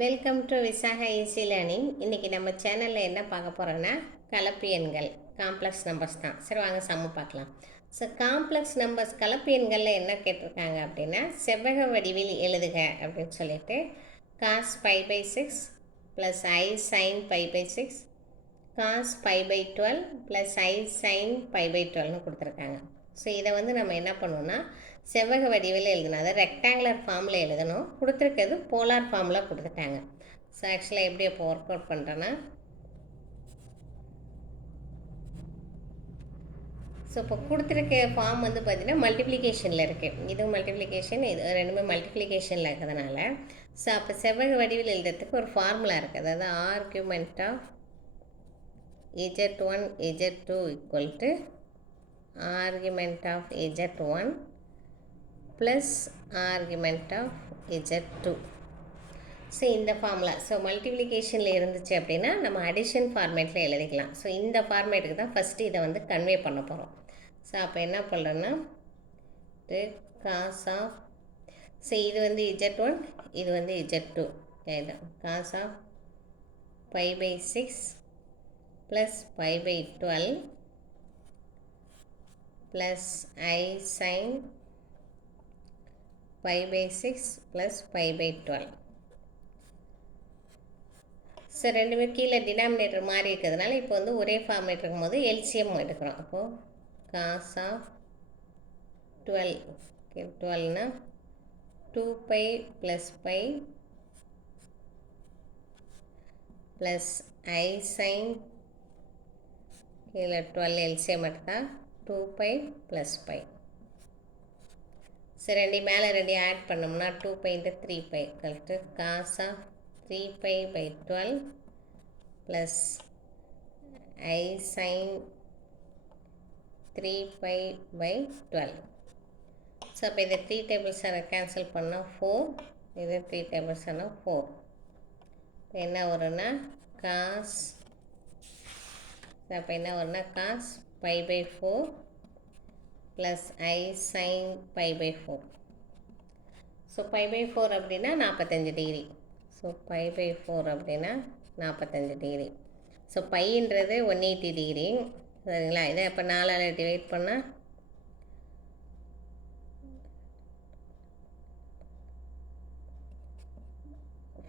Welcome to Visakha easy learning இன்றைக்கி நம்ம சேனலில் என்ன பார்க்க போகிறோன்னா கலப்பு எண்கள் காம்ப்ளெக்ஸ் நம்பர்ஸ் தான். சரி வாங்க சம்மு பார்க்கலாம். ஸோ காம்ப்ளெக்ஸ் நம்பர்ஸ் கலப்பு எண்களில் என்ன கேட்டிருக்காங்க அப்படின்னா செவ்வக வடிவில் எழுதுக அப்படின்னு சொல்லிட்டு cos pi by six plus i sine pi by six cos pi by twelve plus i sine pi by டுவெல்னு கொடுத்துருக்காங்க. ஸோ இதை வந்து நம்ம என்ன பண்ணணும்னா செவ்வக வடிவில் எழுதணும். அதை ரெக்டாங்குலர் ஃபார்மில் எழுதணும். கொடுத்துருக்கிறது போலார் ஃபார்மில் கொடுத்துட்டாங்க. ஸோ ஆக்சுவலாக எப்படி இப்போ ஒர்க் அவுட் பண்ணுறேன்னா ஸோ இப்போ கொடுத்துருக்க ஃபார்ம் வந்து பார்த்திங்கன்னா மல்டிப்ளிகேஷனில் இருக்குது இது மல்டிப்ளிகேஷன் இது ரெண்டுமே மல்டிப்ளிகேஷனில் இருக்கிறதுனால. ஸோ அப்போ செவ்வக வடிவில் எழுதுறதுக்கு ஒரு ஃபார்முலா இருக்குது அதாவது argument of z one z two equal to argument of z one plus argument of z two so இந்த ஃபார்முலா ஸோ மல்டிப்ளிகேஷனில் இருந்துச்சு அப்படின்னா நம்ம அடிஷன் ஃபார்மேட்டில் எழுதிக்கலாம். ஸோ இந்த ஃபார்மேட்டுக்கு தான் ஃபஸ்ட்டு இதை வந்து கன்வே பண்ண போகிறோம் ஸோ அப்போ என்ன பண்ணுறோன்னா காஸ் ஆஃப் ஸோ இது வந்து இஜட் ஒன் இது வந்து z two cos of pi by six plus five pi twelve plus i sine pi by six plus pi by twelve so ரெண்டுமே கீழே டினாமினேட்டர் மாறி இருக்கிறதுனால இப்போ வந்து ஒரே ஃபார்மேட் இருக்கும்போது எல்சிஎம் எடுக்கிறோம். அப்போது cos of twelve okay டுவெல்னா two pi plus pi plus i sine கீழே டுவெல் எல்சிஎம் எடுத்தால் டூ பை ப்ளஸ் பை சரி ரெண்டு மேலே ரெண்டு ஆட் பண்ணோம்னா two pi into three pi correct cos of three pi by twelve plus i sine three pi by twelve so அப்போ இதை three tables cancel பண்ணால் ஃபோர் இது த்ரீ டேபிள்ஸ் ஆனால் ஃபோர் என்ன வரும்னா காஸ் அப்போ என்ன வரும்னா cos pi by four plus i sine pi by four so pi by four அப்படின்னா நாற்பத்தஞ்சு degree so pi by four அப்படின்னா நாற்பத்தஞ்சு டிகிரி ஸோ பைன்றது ஒன் எயிட்டி டிகிரி சரிங்களா? இதை இப்போ நாலால் டிவைட் பண்ணால்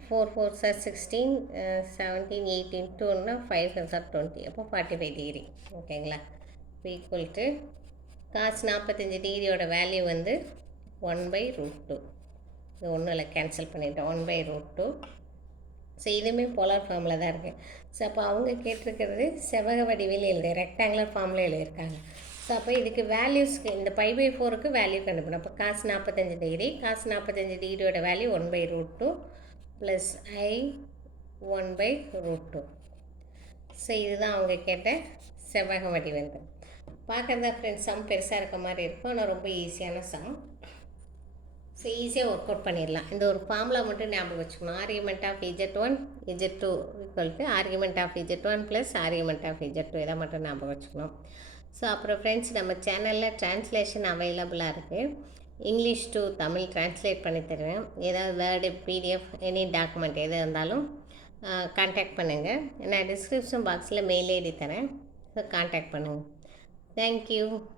four four sir sixteen seventeen eighteen டூன்னா five sir twenty அப்போ ஃபார்ட்டி ஃபைவ் டிகிரி ஓகேங்களா இப்போ ஈக்குவல் டு காசு நாற்பத்தஞ்சு டிகிரியோட வேல்யூ வந்து ஒன் பை ரூட் டூ இது ஒன்றும் இல்லை கேன்சல் பண்ணிட்டோம். One by root two so இதுவுமே போலார் ஃபார்மில் தான் இருக்குது ஸோ அப்போ அவங்க கேட்டிருக்கிறது செவக வடிவில் எழுது ரெக்டாங்குலர் ஃபார்மில் எழுதியிருக்காங்க. ஸோ அப்போ இதுக்கு வேல்யூஸ்க்கு இந்த பை பை ஃபோருக்கு வேல்யூ கண்டுபிடிக்கணும். அப்போ காசு நாற்பத்தஞ்சு டிகிரி காசு நாற்பத்தஞ்சு டிகிரியோட value one by root two plus i one by root two so இதுதான் அவங்க கேட்ட செவ்வக வடிவங்கள் பார்க்குறதா ஃப்ரெண்ட்ஸ் சம் பெருசாக இருக்க மாதிரி இருக்கும். ஆனால் ரொம்ப ஈஸியான சம் ஸோ ஈஸியாக ஒர்க் அவுட் பண்ணிடலாம். இந்த ஒரு ஃபார்முலா மட்டும் ஞாபகம் வச்சுக்கணும். Argument of z one z two equal to argument of z one plus argument of z two இதை மட்டும் ஞாபகம் வச்சுக்கணும். ஸோ அப்புறம் ஃப்ரெண்ட்ஸ் நம்ம சேனலில் ட்ரான்ஸ்லேஷன் அவைலபிளாக இருக்குது இங்கிலீஷ் டு தமிழ் ட்ரான்ஸ்லேட் பண்ணி தருவேன். ஏதாவது வேர்டு பிடிஎஃப் எனி டாக்குமெண்ட் எது இருந்தாலும் கான்டாக்ட் பண்ணுங்கள் நான் டிஸ்கிரிப்ஷன் பாக்ஸில் மெயில் ஐடி தரேன். ஸோ கான்டாக்ட் பண்ணுங்கள் Thank you.